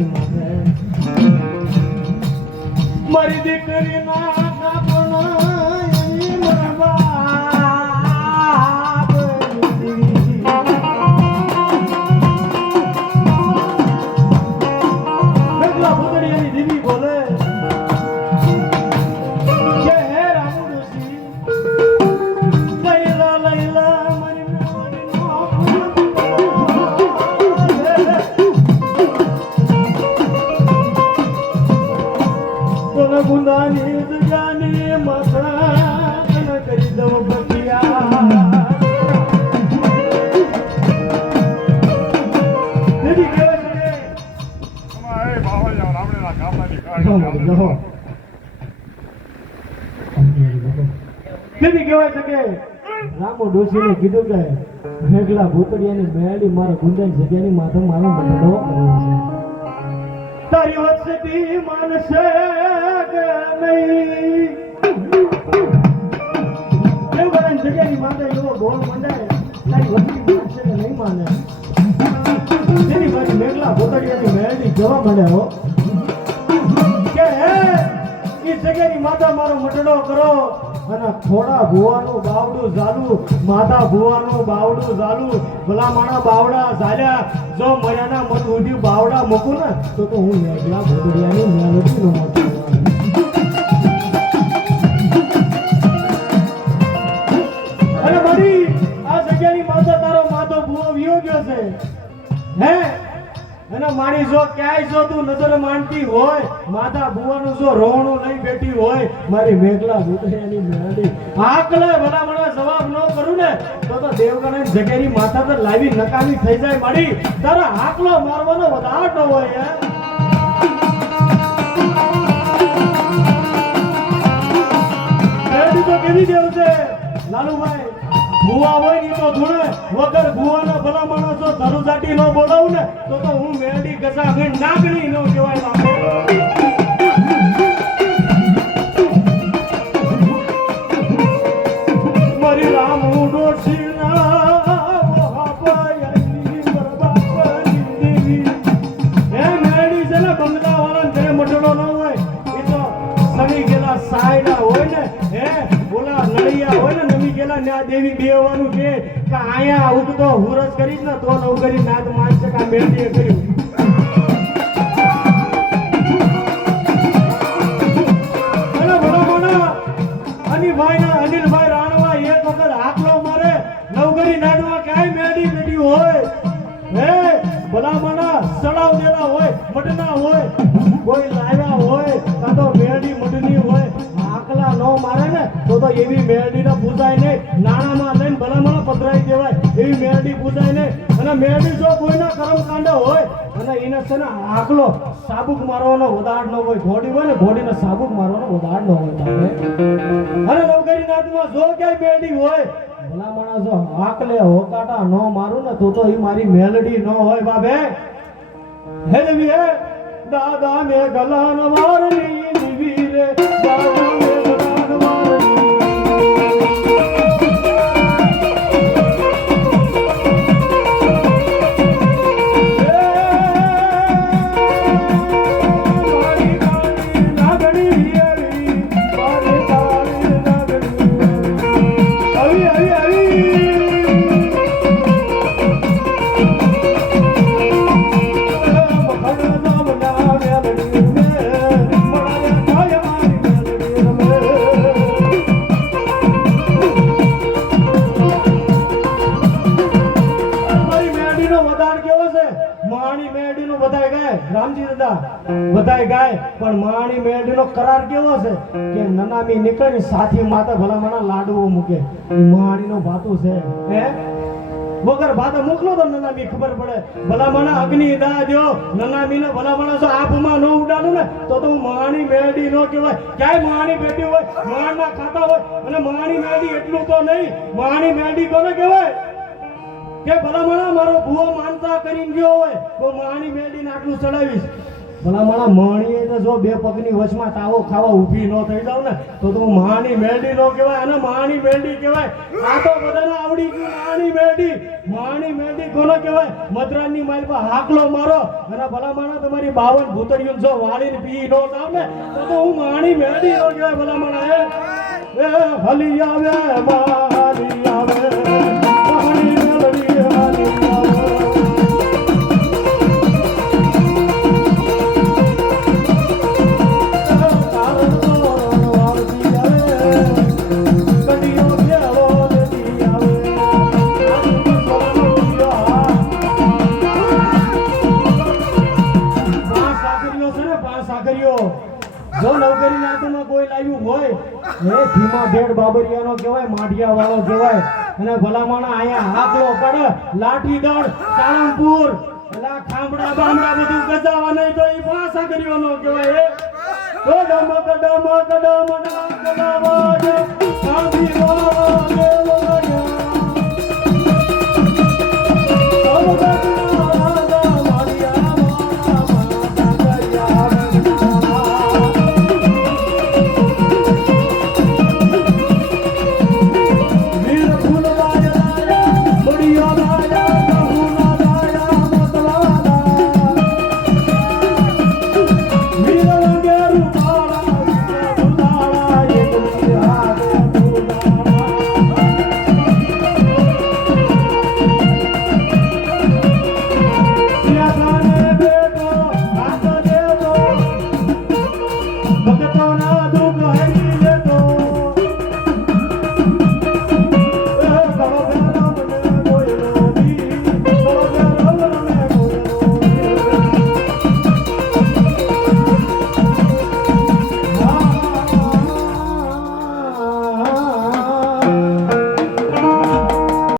જગ્યાની માથે મારી દીકરી ના ગુંદાની દુજાની મસા કરી દો બકિયા દીદી કેવા છે અમારે બાવા જાવ રામણેના ગામની કાઢો દીદી કેવા છે કે રામો ડોશીને કીધું કે મેઘલા ભૂતડિયાની મેળી મારા ગુંદાની જગ્યાની માથે મારો બદલો કરવો છે તારી વસતી માનસે કે નહીં એવું જગ્યાની માથે એવો બોલ મંડાય તારી વસતી માનસે કે નહીં માને તેની મારી મેઘલા ભૂતડિયાની મેળી જવા મળ્યા કે હે એ જગ્યાની માથા મારો મટડો કરો અને થોડા ભુવાનું બાવડું ઝાલું માથા ભુવાનું બાવડું ઝાલું ભલા માણા બાવડા ઝાલ્યા જો મર્યાના મત ઉઠ્યું બાવડા મૂકું ને તો હું મેઘલા ભૂતડિયાની મેલડી નો મોટો અને મારી આ જગ્યાની માથા તારો માથો ભુવો વિયો ગયો છે હે અને મારી જો ક્યાંય જો તું નજર માનતી હોય માતા ભુવાનું જો રોવણું લઈ બેઠી હોય મારી મેઘલા ભૂતડિયાની મેલડી આકલે ભલા મને જવાબ ન કરું ને તો દેવગણ જગ્યાની માથા પર લાવી નકામી થઈ જાય મારી તારા આકલો મારવાનો વધાર ન હોય યાર મેલડી તો કેવી દેવ છે લાલુભાઈ ભુવા હોય ની તો ધૂણે વગર ભુવાના ભલા માણસો ધરુ જાટી ન બોલાવું ને તો હું મેલડી ગસા ગઈ નાગણી ન કહેવાય મારી રામ ડોશી દેવી બેવાનું છે કે આયા ઉગતો હુરસ કરીશ ને તો નવ કરી નાદ માનશે કા મેળડીએ કર્યું અને ભલા અનિલભાઈ રાણવા એક વખત હાકલો મારે નવગરી નાડમાં કાંઈ મેળી બેઠી હોય હે ભલા મના સડાવ દેલા હોય મટના હોય કોઈ લાવ્યા હોય કાં તો મેળી મટની હોય આકલા ન મારે ને તો એવી મેળડી ને પૂજાય નહીં નાણામાં લઈને ભલામણ પધરાઈ દેવાય એવી મેળડી પૂજાય નહીં અને મેળડી જો કોઈના કર્મકાંડ હોય અને એને છે ને આકલો સાબુક મારવાનો ઉદાહર ન હોય ઘોડી હોય ને ઘોડીને સાબુક મારવાનો ઉદાહર ન હોય અને નવગરી નાથમાં જો ક્યાંય મેળડી હોય ભલામણ જો આકલે હોકાટા ન મારું ને તો એ મારી મેલડી ન હોય બાબે હે દેવી હે દાદા મે ગલાન વારની દીવી રે દાદા રામજી દાદા બધાય ગાય પણ માણી મેળડીનો કરાર કેવો છે કે નનામી નીકળે સાથી માતા ભલામણા લાડવો મૂકે માણીનો ભાતું છે હે વગર ભાતા મોકલો તો નનામી ખબર પડે ભલામણા અગ્નિ દા દો નનામીને ભલામણા જો આપમાં ન ઉડાડું ને તો માણી મેળડી નો કહેવાય ક્યાંય માણી બેઠી હોય માણના ખાતા હોય અને માણી મેળડી એટલું તો નહીં માણી મેળડી કોને કહેવાય કે ભલામણા મારો ભૂવો માનતા કરીને ગયો હોય તો માણી મેળડીને આટલું ચડાવીશ ભલા મારા મણીએ તો જો બે પગની વચમાં તાવો ખાવા ઊભી ન થઈ જાવ ને તો માની મેરડી નો કહેવાય અને માની મેરડી કહેવાય. આ તો બધાને આવડી ગયું. માની મેરડી કોનો કહેવાય? મદ્રાસની માલ પર હાકલો મારો અને ભલા માણા તમારી 52 ભૂતળીઓ જો વાળીને પી નો જાવ ને તો હું માની મેરડી નો કહેવાય. ભલા માણા એ હલી આવે માલી આવે માની મેરડી હાલી આવે. જો નવકરી નાતુમાં કોઈ લાવ્યું હોય એ ધીમા ઢેડ બાબરિયાનો કહેવાય, માઢિયા વાળો કહેવાય અને ભલામાણા અહીંયા હાકલો પડે લાઠી દળ સાળંગપુર એલા ખામડા બામડા બધું ગજાવા નહીં તો ઈ પાસા કર્યોનો કહેવાય. એ તો ડમ કડમ કડમ કડમ